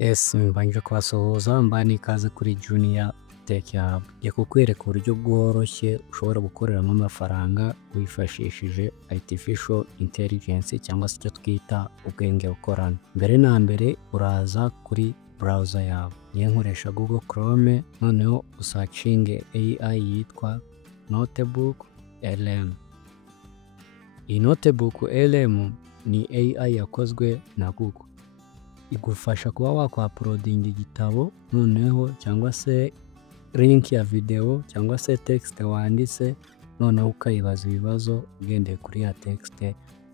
Mbanje kubasuhuza mbani ikaze kuri Junior Tech Hub. Ngiye kukwereka uburyo bworoshye ushobora gukoreramo amafaranga wifashishije Artificial Intelligence cyangwa se icyo twita ubwenge bukorano. Mbere na mbere uraza kuri browser yawe. Niyo nkoresha Google Chrome, noneho usacinge AI yitwa Notebook LM. Iyi Notebook LM ni AI yakozwe na Google. Igufasha kuba wakwa-uploadinga igitabo noneho cyangwa se link ya video cyangwa se text wanditse, noneho ukayibaza ibibazo ugendeye kuri ya text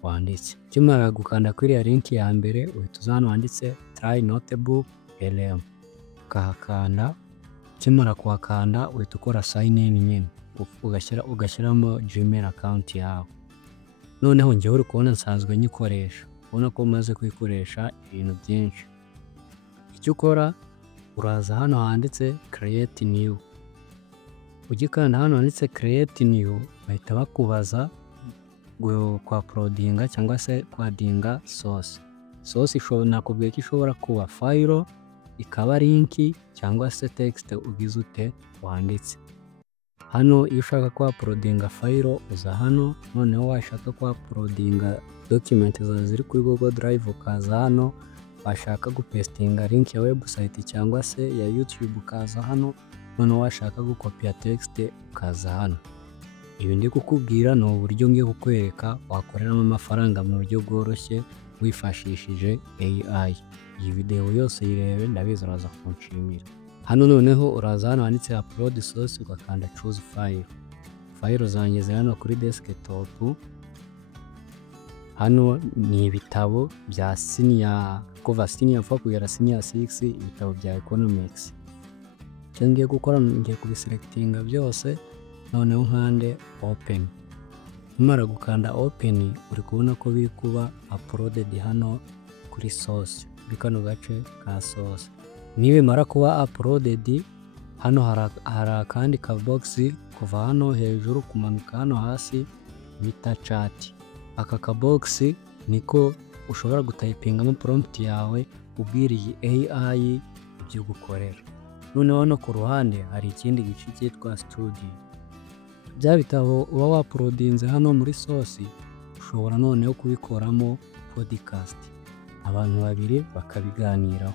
wanditse. Ukimara gukanda kuri ya link ya mbere uhita uza hano wanditse try Notebook LM, ukahakanda. Ukimara kuhakanda uhita ukora sign in nyine, ugashyiramo Gmail account yawe. Noneho njyewe uri kubona nsanzwe nyikoresha, ubona ko umaze kwikoresha ibintu byinshi. Icyo ukora uraza hano handitse create new. Ugikanda hano handitse create new bahita bakubaza kwa-uploadinga cyangwa se kwadinga source. Source nakubwiye ko ishobora kuba file, ikaba link cyangwa se text ugize ute wanditse. Hano iyo ushaka kwa-uploadinga file uza hano, noneho washaka kwa-uploadinga document zawe ziri kuri Google Drive ukaza hano, washaka gupestinga link ya website cyangwa se ya YouTube ukaza hano, noneho washaka gukopia text ukaza hano. Ibi ndi kukubwira ni uburyo ngiye kukwereka wakoreramo amafaranga mu buryo bworoshye wifashishije AI. Iyi video yose yirebe, ndabizi uraza kunshimira. Hano noneho uraza hano handitse upload source ugakanda choose file. File zangeze hano kuri desktop. Hano ni ibitabo bya kuva senior 4 kugera senior 6, ibitabo bya economics. Icyo ngiye gukora ngiye kubiselectinga byose, noneho nkande open. Nimara gukanda open uri kubona ko biri kuba uploaded hano kuri source, kuri kano gace ka source. Nibimara kuba uploaded, hano hari akandi ka box kuva hano hejuru kumanuka hano hasi bita chat. Aka ka box niko ushobora gutayipingamo prompt yawe ubwiriye AI ibyo gukorera. Noneho hano ku ruhande hari ikindi gice cyitwa studio. Bya bitabo uba wa-uploadinze hano muri source ushobora noneho kubikoramo podcast, abantu babiri bakabiganiraho.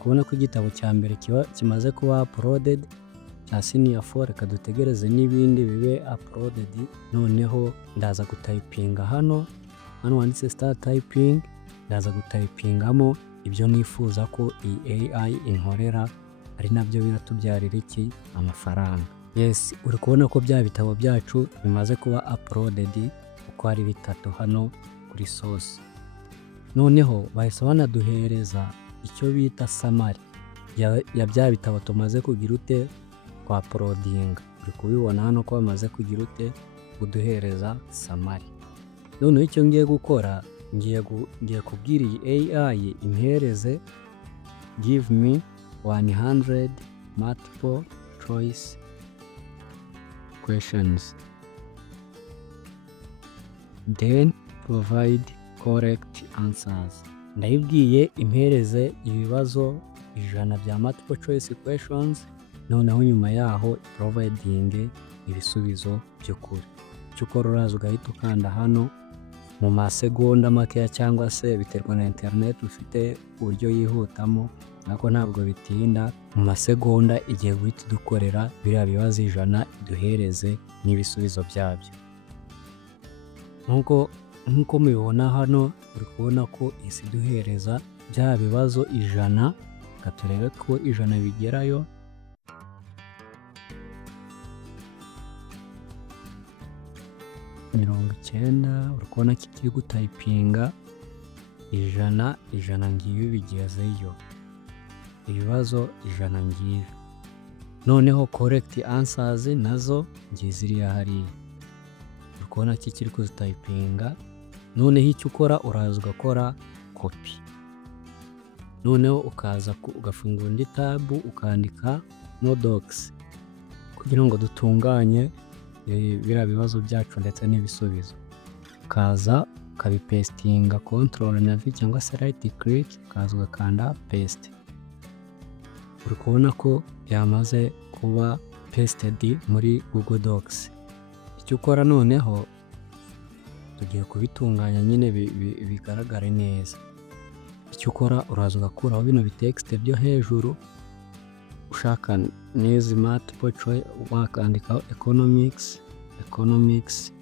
Kubona ko igitabo cya mbere kimaze kuba uploaded cya senior 4, reka dutegereze n'ibindi bibe uploaded. Noneho ndaza gutayipinga hano wanditse start typing, ndaza gutayipingamo ibyo nifuza ko iyi AI inkorera, ari nabyo biratubyarira iki amafaranga. Uri kubona ko bya bitabo byacu bimaze kuba uploaded uko ari bitatu hano kuri source. Noneho bahise banaduhereza icyo bita summary ya bya bitabo tumaze kugira ute kwa-uploadinga. Uri kubibona hano ko bamaze kugira ute kuduhereza summary. Noneho icyo ngiye gukora, ngiye kubwira iyi AI imhereze give me 100 multiple choice questions, then provide correct answers. Ndayibwiye impereze ibibazo 100 bya multiple choice questions, noneho nyuma yaho providing ibisubizo by'ukuri. Icyo ukora uraza ugahita ukanda hano mu masegonda makeya, cyangwa se biterwa na internet ufite uburyo yihutamo, nako ntabwo bitinda. Mu masegonda igiye guhita dukorera biriya bibazo 100 iduhereze n'ibisubizo byabyo. Nkuko mubibona hano uri kubona ko isi duhereza bya bibazo 100. Katurebe ko 100 bigerayo. Mirongo 90. Uri kubona ko kiri gutayipinga 100 ngiyo bigezeyo, ibibazo 100 ngiyo. Noneho correct answers nazo ngiziriya hariya. Uri kubona ko kiri kuzitayipinga. Noneho icyo ukora uraza ugakora copy. Noneho ukaza ugafungura indi tab ukandika no docs kugira ngo dutunganye biriya bibazo byacu ndetse n'ibisubizo. Ukaza ukabipestinga control na V cyangwa se right click, ukaza ugakanda paste. uri kubona ko byamaze kuba pasted muri Google Docs. Icyo ukora noneho tugiye kubitunganya nyine bigaragare neza. Icyo ukora uraza ugakuraho bino bitexte byo hejuru, ushaka n'izi multiple choice wakandikaho economics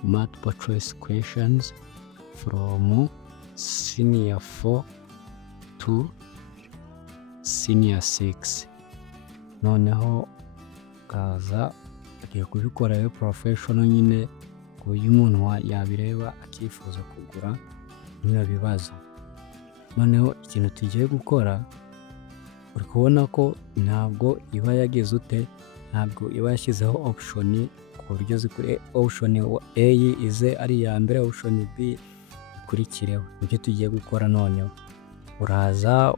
multiple choice questions from senior 4 to senior 6. Noneho ukaza ugiye kubikora yo professional nyine ku buryo umuntu yabireba akifuza kugura bino bibazo. Noneho ikintu tugiye gukora, uri kubona ko ntabwo iba yagize ute, ntabwo iba yashyizeho option ku buryo zikuri option A ize ari iya mbere, option B ikurikireho. Ibyo tugiye gukora noneho, uraza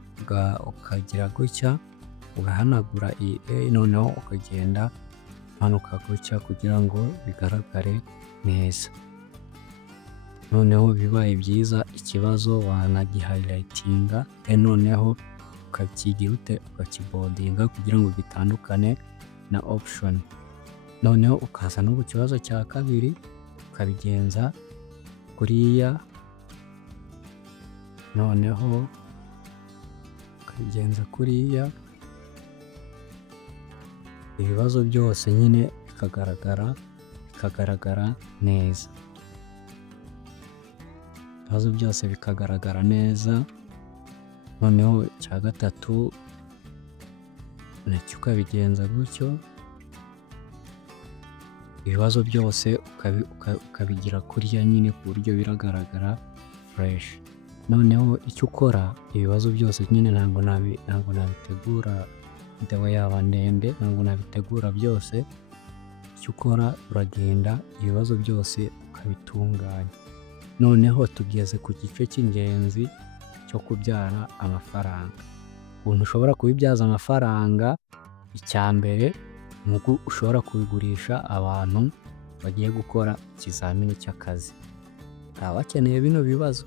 ukagira gutya ugahanagura iyi A, noneho ukagenda manuka gutya kugira ngo bigaragare neza. Noneho bibaye byiza ikibazo wanagihighlightinga, noneho ukakigira ute, ukakibodinga kugira ngo gitandukane na option. Noneho ukaza no ku kibazo cya kabiri ukabigenza kuriya, noneho ukabigenza kuriya, ibibazo byose nyine bikagaragara neza. Ibibazo byose bikagaragara neza. Noneho cya gatatu nacyo ukabigenza gutyo, ibibazo byose ukabigira kurya nyine ku buryo biragaragara fresh. Noneho icyo ukora, ibibazo byose nyine ntabwo nabitegura video yaba ndende, ntabwo nabitegura byose. Icyo ukora uragenda ibibazo byose ukabitunganya. Noneho tugeze ku gice cy'ingenzi cyo kubyara amafaranga. Ukuntu ushobora kubibyaza amafaranga, icya mbere nuko ushobora kubigurisha abantu bagiye gukora ikizamini cy'akazi, baba bakeneye bino bibazo,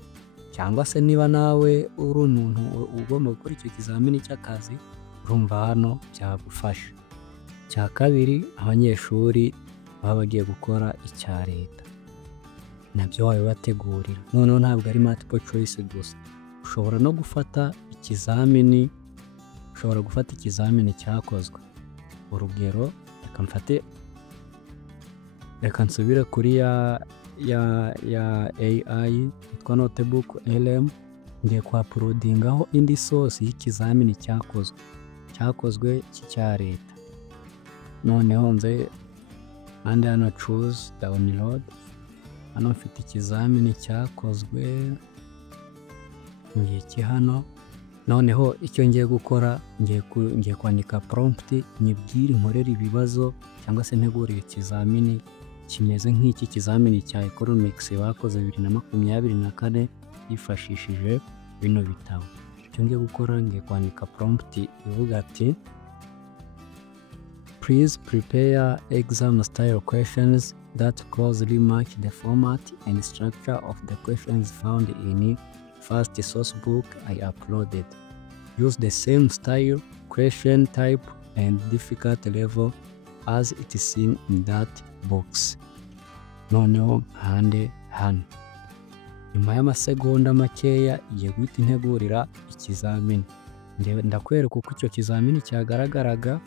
cyangwa se niba nawe uri umuntu ugomba gukora icyo kizamini cy'akazi, urumva hano byagufasha. Cya kabiri, abanyeshuri baba bagiye gukora icya leta, nabyo wabibategurira. Noneho ntabwo ari multiple choice gusa, ushobora no gufata ikizamini, cyakozwe. Urugero, reka nsubire kuri ya AI yitwa Notebook LM, ngiye kuhapulodingaho indi source y'ikizamini cyakozwe cy'icya leta. Noneho nze kandi hano choose download, hano mfite ikizamini cyakozwe ngiki hano. Noneho icyo ngiye gukora, ngiye kwandika prompt nyibwire nkorera ibibazo cyangwa se ntegurire ikizamini kimeze nk'iki kizamini cya economics bakoze 2024 yifashishije bino bitabo. Icyo ngiye gukora, ngiye kwandika prompt ivuga ati please prepare exam style questions that closely match the format and structure of the questions found in first source book I uploaded. Use the same style, question type and difficult level as it is seen in that box. Noneho hande hano, nyuma y'amasegonda makeya igiye guhita integurira ikizamini. Ndakwereka uko icyo kizamini cyagaragaraga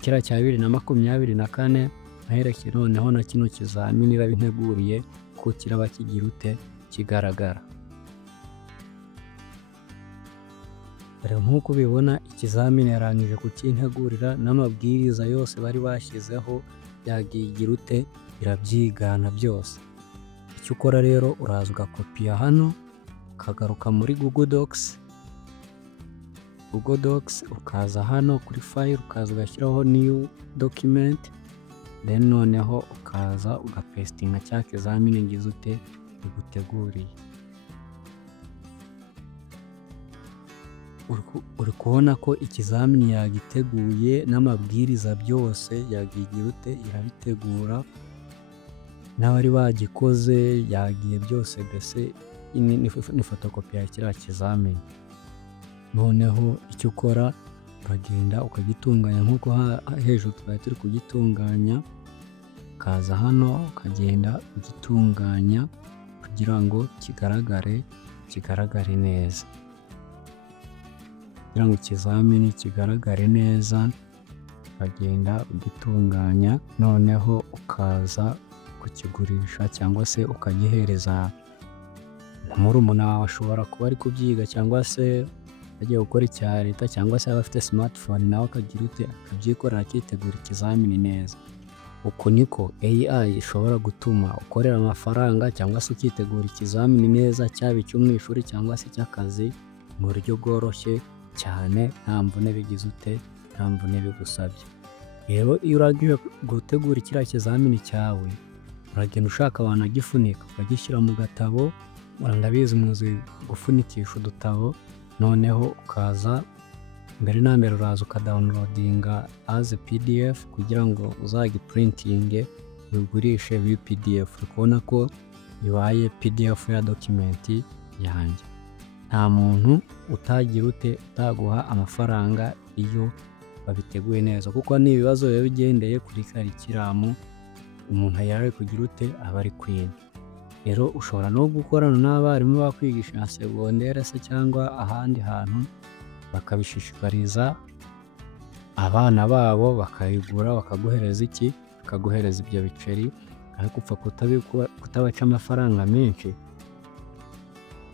kera cya 2024, aherekeye noneho na kino kizamini irabinteguriye ko kiraba kigira ute, kigaragara. Rero nk'uko ubibona ikizamini yarangije kukintegurira, n'amabwiriza yose bari bashyizeho yagigira ute, birabyigana byose. Icyo ukora rero, uraza ugakopiya hano, ukagaruka muri Google Docs, ukaza hano kuri file, ukaza ugashyiraho new document, then noneho ukaza ugapestinga cya kizamini ngize ute biguteguriye. Uri kubona ko ikizamini yagiteguye n'amabwiriza byose yagigira ute, irabitegura, n'abari bagikoze yagiye byose, mbese ni fotokopi ya kiriya kizamini. Noneho icyo ukora, uragenda ukagitunganya nk'uko hejuru twari turi kugitunganya, ukaza hano ukagenda ugitunganya kugira ngo kigaragare neza, kugira ngo ikizamini kigaragare neza, ukagenda ugitunganya noneho ukaza kukigurisha cyangwa se ukagihereza murumuna wawe. Ashobora kuba ari kubyiga cyangwa se agiye gukora icya leta cyangwa se aba afite smartphone nawe akabyikorera akitegura ikizamini neza. Uko niko AI ishobora gutuma ukorera amafaranga cyangwa se ukitegura ikizamini neza, cyaba icyo mu ishuri cyangwa se icy'akazi, mu buryo bworoshye cyane, nta mvune nta mvune bigusabye. Rero iyo uragiye gutegura kiriya kizamini cyawe, uragenda ushaka wanagifunika ukagishyira mu gatabo. Ndabizi muzi gufunikisha udutabo, noneho ukaza mbere na mbere uraza ukadawunirodinga as PDF kugira ngo uzagiprintinge ubigurishe via PDF. Uri kubona ko ibaye PDF ya dokumenti yanjye. Nta muntu utaguha amafaranga iyo babiteguye neza, kuko ni ibibazo biba bigendeye kuri karikiramu umuntu yari kugira aba ari kwiga. Rero ushobora no gukorana n'abarimu bakwigisha nka segondere se cyangwa ahandi hantu, bakabishishikariza abana babo bakayigura, bakaguhereza ibyo biceri, ariko upfa kutabaca amafaranga menshi.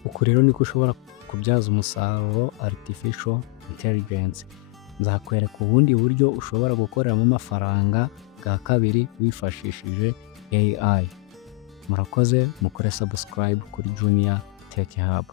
Uku rero niko ushobora kubyaza umusaruro artificial intelligence. Nzakwereka ubundi buryo ushobora gukoreramo amafaranga bwa kabiri wifashishije AI. Murakoze, mukore subscribe kuri Junior Tech Hub.